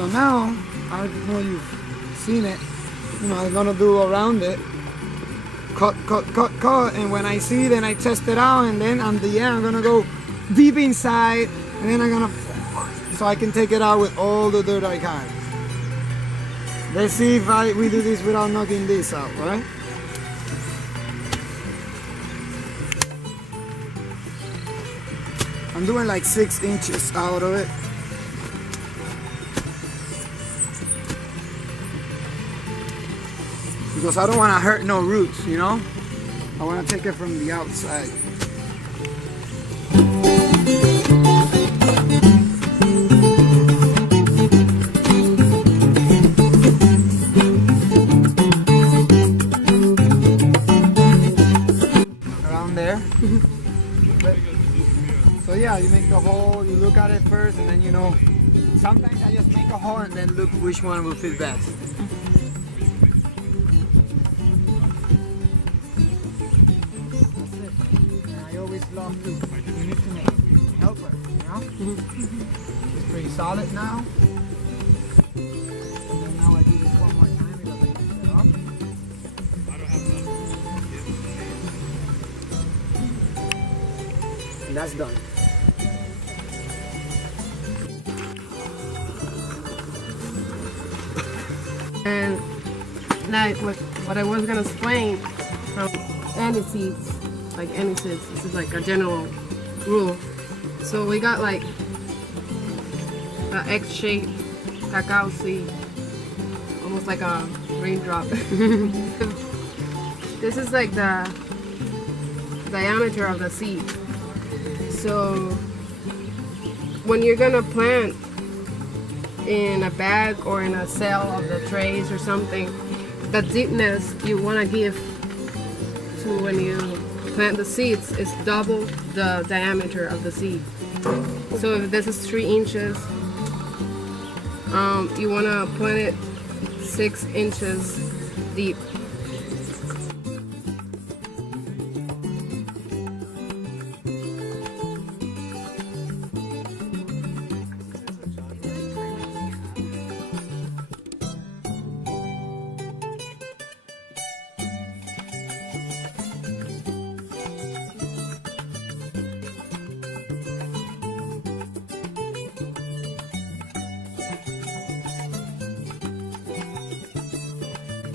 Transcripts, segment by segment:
So now, I know you've seen it, you know, I'm gonna do around it. Cut, and when I see it, then I test it out, and then at the end I'm gonna go deep inside, and then I'm gonna, so I can take it out with all the dirt I can. Let's see if we do this without knocking this out, right? I'm doing like 6 inches out of it. Because I don't want to hurt no roots, you know? I want to take it from the outside. Around there. So yeah, you make the hole, you look at it first, and then you know, sometimes I just make a hole and then look which one will fit best. Love to. You need to make help her, you know? It's pretty solid now. And then now I do this one more time because I can set up. And that's done. And like what I was gonna explain from any seeds. Like any seeds, this is like a general rule. So we got like an X-shaped cacao seed, almost like a raindrop. This is like the diameter of the seed. So when you're gonna plant in a bag or in a cell of the trays or something, the deepness you wanna give to when you plant the seeds is double the diameter of the seed. So if this is 3 inches, you want to plant it 6 inches deep.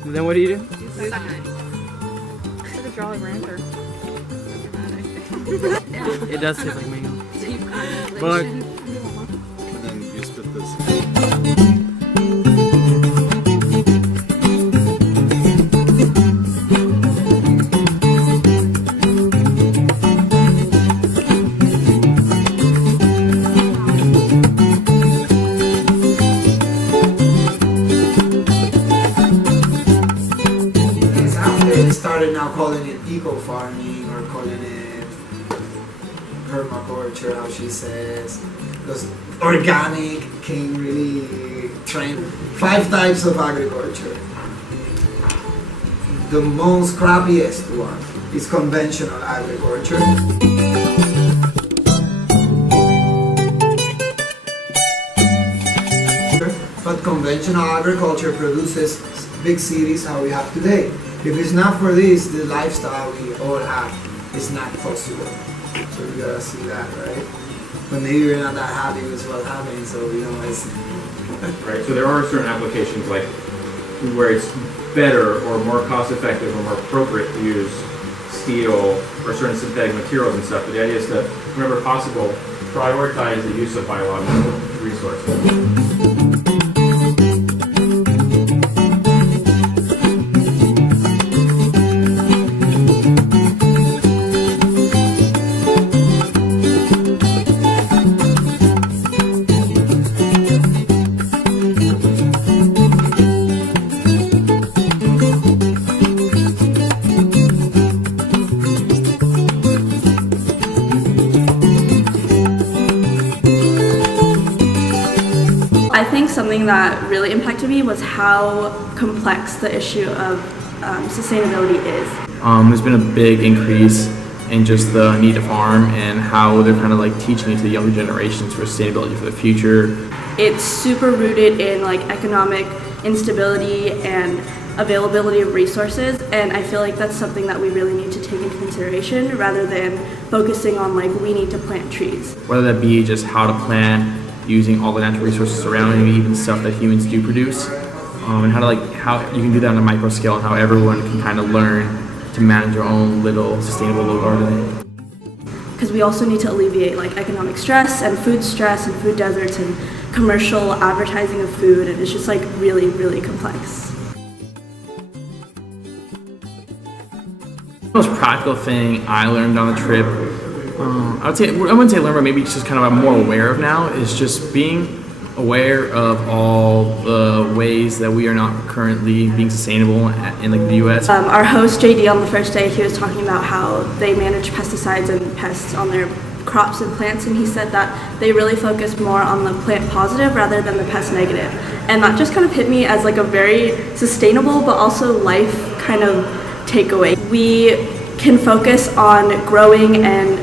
Then what do you do? It's like a Jolly Rancher. It does taste like mango. But And then you spit this. Started now calling it eco-farming or calling it permaculture, how she says. Because organic came really trend. 5 types of agriculture. The most crappiest one is conventional agriculture. But conventional agriculture produces big cities how we have today. If it's not for this, the lifestyle we all have is not possible. So you gotta see that, right? But maybe you're not that happy with what's happening, so you know it's right. So there are certain applications like where it's better or more cost effective or more appropriate to use steel or certain synthetic materials and stuff. But the idea is to, whenever possible, prioritize the use of biological resources. I think something that really impacted me was how complex the issue of sustainability is. There's been a big increase in just the need to farm and how they're kind of like teaching it to the younger generations for sustainability for the future. it's super rooted in like economic instability and availability of resources, and I feel like that's something that we really need to take into consideration rather than focusing on like we need to plant trees. Whether that be just how to plant using all the natural resources around, maybe even stuff that humans do produce, and how you can do that on a micro scale, and how everyone can kind of learn to manage their own little sustainable little garden. Because we also need to alleviate like economic stress and food deserts and commercial advertising of food, and it's just like really, really complex. The most practical thing I learned on the trip, I wouldn't say learn, but maybe just kind of I'm more aware of now, is just being aware of all the ways that we are not currently being sustainable in like the U.S. Our host JD on the first day, he was talking about how they manage pesticides and pests on their crops and plants, and he said that they really focus more on the plant positive rather than the pest negative, and that just kind of hit me as like a very sustainable but also life kind of takeaway. We can focus on growing and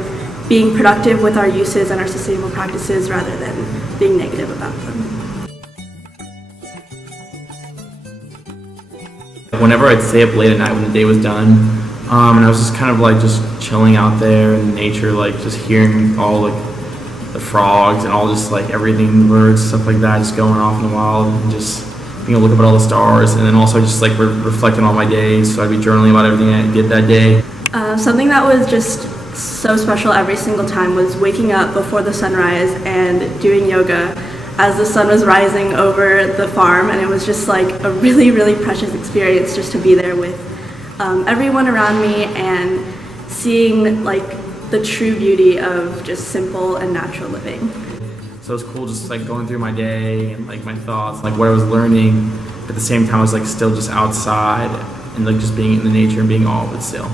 being productive with our uses and our sustainable practices rather than being negative about them. Whenever I'd stay up late at night when the day was done, and I was just kind of like just chilling out there in nature, like just hearing all like the frogs and all just like everything, the birds, stuff like that, just going off in the wild, and just being able to look up at all the stars, and then also just like reflecting on my day. So I'd be journaling about everything I did that day. Something that was just so special every single time was waking up before the sunrise and doing yoga as the sun was rising over the farm, and it was just like a really, really precious experience just to be there with everyone around me and seeing like the true beauty of just simple and natural living. So it was cool just like going through my day and like my thoughts, like what I was learning, but at the same time I was like still just outside and like just being in the nature and being all of it still.